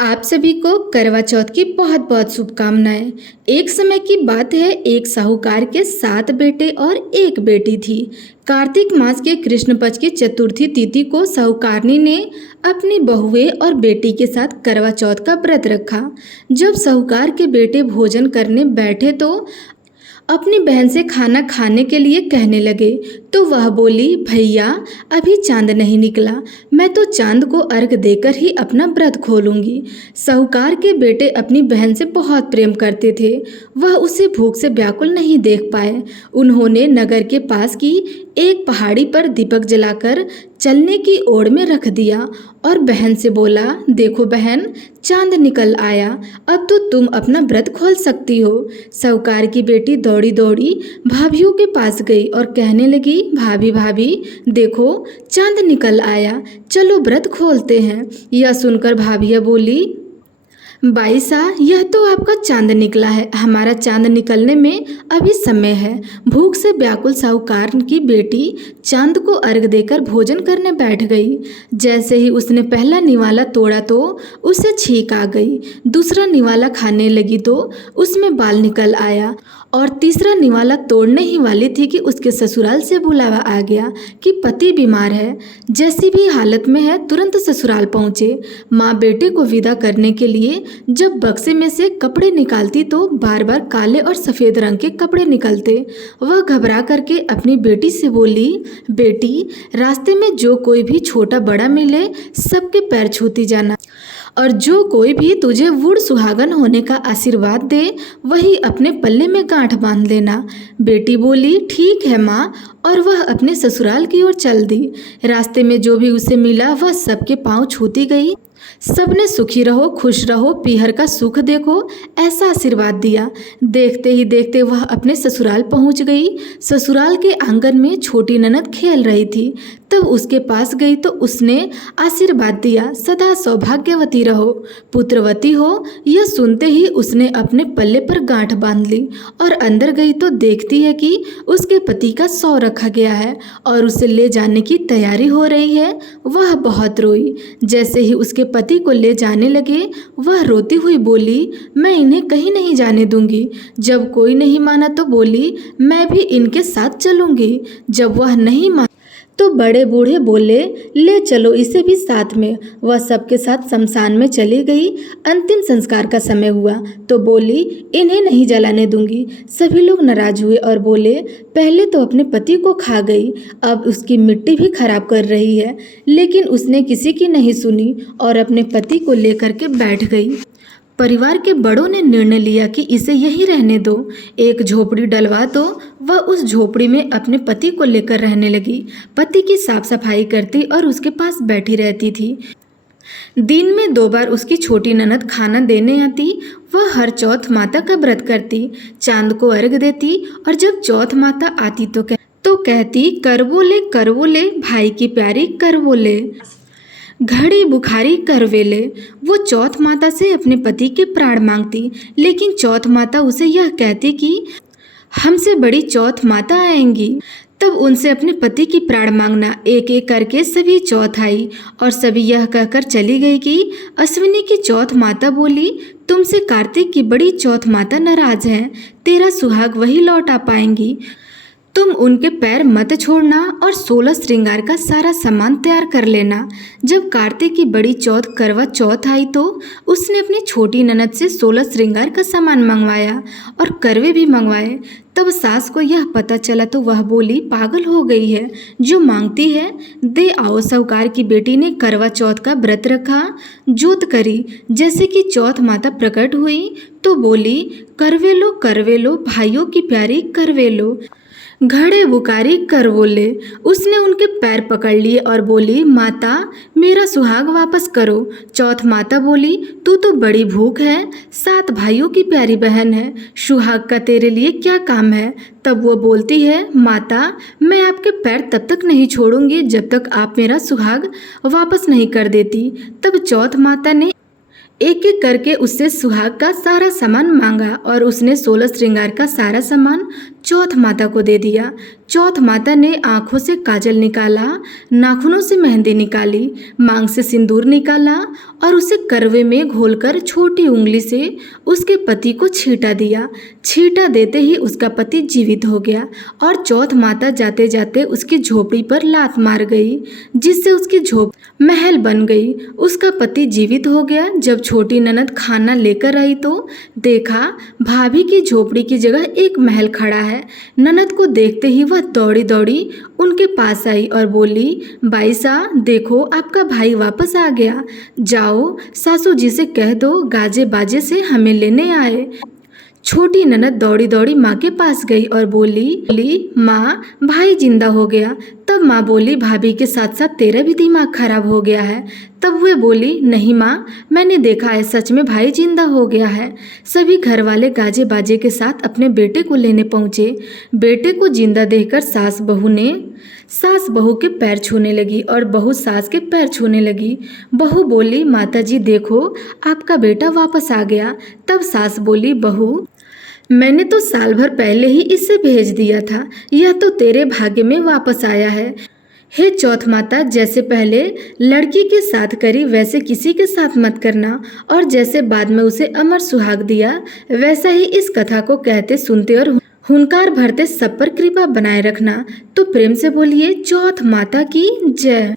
आप सभी को करवा चौथ की बहुत बहुत शुभकामनाएं। एक समय की बात है, एक साहूकार के 7 बेटे और एक बेटी थी। कार्तिक मास के कृष्ण पक्ष की चतुर्थी तिथि को साहूकारनी ने अपनी बहुए और बेटी के साथ करवा चौथ का व्रत रखा। जब साहूकार के बेटे भोजन करने बैठे तो अपनी बहन से खाना खाने के लिए कहने लगे, तो वह बोली, भैया अभी चांद नहीं निकला, मैं तो चांद को अर्घ देकर ही अपना व्रत खोलूंगी। साहूकार के बेटे अपनी बहन से बहुत प्रेम करते थे, वह उसे भूख से व्याकुल नहीं देख पाए। उन्होंने नगर के पास की एक पहाड़ी पर दीपक जलाकर चलने की ओर में रख दिया और बहन से बोला, देखो बहन, चांद निकल आया, अब तो तुम अपना व्रत खोल सकती हो। साहूकार की बेटी दौड़ी दौड़ी भाभीयों के पास गई और कहने लगी, भाभी भाभी देखो चांद निकल आया, चलो व्रत खोलते हैं। यह सुनकर भाभियाँ बोली, बाईसा, यह तो आपका चांद निकला है, हमारा चांद निकलने में अभी समय है। भूख से व्याकुल साहूकार की बेटी चांद को अर्घ देकर भोजन करने बैठ गई। जैसे ही उसने पहला निवाला तोड़ा तो उसे छींक आ गई। दूसरा निवाला खाने लगी तो उसमें बाल निकल आया और तीसरा निवाला तोड़ने ही वाली थी कि उसके ससुराल से बुलावा आ गया कि पति बीमार है, जैसी भी हालत में है तुरंत ससुराल पहुँचे। माँ बेटे को विदा करने के लिए जब बक्से में से कपड़े निकालती तो बार बार काले और सफ़ेद रंग के कपड़े निकलते। वह घबरा करके अपनी बेटी से बोली, बेटी रास्ते में जो कोई भी छोटा बड़ा मिले सबके पैर छूती जाना, और जो कोई भी तुझे वुड़ सुहागन होने का आशीर्वाद दे वही अपने पल्ले में गांठ बांध लेना। बेटी बोली, ठीक है माँ, और वह अपने ससुराल की ओर चल दी। रास्ते में जो भी उसे मिला वह सबके पांव छूती गई। सबने सुखी रहो, खुश रहो, पीहर का सुख देखो, ऐसा आशीर्वाद दिया। देखते ही देखते वह अपने ससुराल पहुंच गई। ससुराल के आंगन में छोटी ननद खेल रही थी, तब उसके पास गई तो उसने आशीर्वाद दिया, सदा सौभाग्यवती रहो, पुत्रवती हो। यह सुनते ही उसने अपने पल्ले पर गांठ बांध ली और अंदर गई तो देखती है कि उसके पति का शव रखा गया है और उसे ले जाने की तैयारी हो रही है। वह बहुत रोई। जैसे ही उसके पति को ले जाने लगे वह रोती हुई बोली, मैं इन्हें कहीं नहीं जाने दूंगी। जब कोई नहीं माना तो बोली, मैं भी इनके साथ चलूंगी। जब वह नहीं माना तो बड़े बूढ़े बोले, ले चलो इसे भी साथ में। वह सबके साथ शमशान में चली गई। अंतिम संस्कार का समय हुआ तो बोली, इन्हें नहीं जलाने दूंगी। सभी लोग नाराज हुए और बोले, पहले तो अपने पति को खा गई, अब उसकी मिट्टी भी खराब कर रही है। लेकिन उसने किसी की नहीं सुनी और अपने पति को लेकर के बैठ गई। परिवार के बड़ों ने निर्णय लिया कि इसे यहीं रहने दो, एक झोपड़ी डलवा दो। वह उस झोपड़ी में अपने पति को लेकर रहने लगी। पति की साफ सफाई करती और उसके पास बैठी रहती थी। दिन में 2 बार उसकी छोटी ननद खाना देने आती। वह हर चौथ माता का व्रत करती, चांद को अर्घ देती और जब चौथ माता आती तो कहती, करवो ले भाई की प्यारी करवो ले, घड़ी बुखारी करवेले। वो चौथ माता से अपने पति के प्राण मांगती, लेकिन चौथ माता उसे यह कहती कि हमसे बड़ी चौथ माता आएंगी। तब उनसे अपने पति की प्राण मांगना। एक एक करके सभी चौथ आई और सभी यह कहकर चली गई कि अश्विनी की चौथ माता बोली, तुमसे कार्तिक की बड़ी चौथ माता नाराज हैं, तेरा सुहाग वही लौटा पाएंगी, तुम उनके पैर मत छोड़ना और 16 श्रृंगार का सारा सामान तैयार कर लेना। जब कार्तिक की बड़ी चौथ करवा चौथ आई तो उसने अपनी छोटी ननद से 16 श्रृंगार का सामान मंगवाया और करवे भी मंगवाए। तब सास को यह पता चला तो वह बोली, पागल हो गई है, जो मांगती है दे आओ। साहूकार की बेटी ने करवा चौथ का व्रत रखा, जोत करी। जैसे कि चौथ माता प्रकट हुई तो बोली, करवे लो भाइयों की प्यारी करवे लो, घड़े बुकारी करवो ले। उसने उनके पैर पकड़ लिए और बोली, माता मेरा सुहाग वापस करो। चौथ माता बोली, तू तो बड़ी भूख है, 7 भाइयों की प्यारी बहन है, सुहाग का तेरे लिए क्या काम है। तब वो बोलती है, माता मैं आपके पैर तब तक नहीं छोड़ूंगी जब तक आप मेरा सुहाग वापस नहीं कर देती। तब चौथ माता ने एक एक करके उससे सुहाग का सारा सामान मांगा और उसने 16 श्रृंगार का सारा सामान चौथ माता को दे दिया। चौथ माता ने आंखों से काजल निकाला, नाखूनों से मेहंदी निकाली, मांग से सिंदूर निकाला और उसे करवे में घोलकर छोटी उंगली से उसके पति को छींटा दिया। छींटा देते ही उसका पति जीवित हो गया और चौथ माता जाते जाते उसकी झोपड़ी पर लात मार गई, जिससे उसकी झोपड़ी महल बन गई। उसका पति जीवित हो गया। जब छोटी ननद खाना लेकर आई तो देखा भाभी की झोपड़ी की जगह एक महल खड़ा है। ननद को देखते ही वह दौड़ी दौड़ी उनके पास आई और बोली, बाई साहब देखो आपका भाई वापस आ गया, जाओ सासू जी से कह दो गाजे बाजे से हमें लेने आए। छोटी ननद दौड़ी दौड़ी माँ के पास गई और बोली माँ भाई जिंदा हो गया। तब माँ बोली भाभी के साथ साथ तेरा भी दिमाग खराब हो गया है। तब वे बोली नहीं माँ मैंने देखा है, सच में भाई जिंदा हो गया है। सभी घर वाले गाजे बाजे के साथ अपने बेटे को लेने पहुँचे। बेटे को जिंदा देखकर सास बहू के पैर छूने लगी और बहू सास के पैर छूने लगी। बहू बोली माताजी देखो आपका बेटा वापस आ गया। तब सास बोली बहू मैंने तो साल भर पहले ही इसे भेज दिया था, यह तो तेरे भाग्य में वापस आया है। हे चौथ माता जैसे पहले लड़की के साथ करी वैसे किसी के साथ मत करना, और जैसे बाद में उसे अमर सुहाग दिया वैसा ही इस कथा को कहते सुनते और हुंकार भरते सब पर कृपा बनाए रखना। तो प्रेम से बोलिए चौथ माता की जय।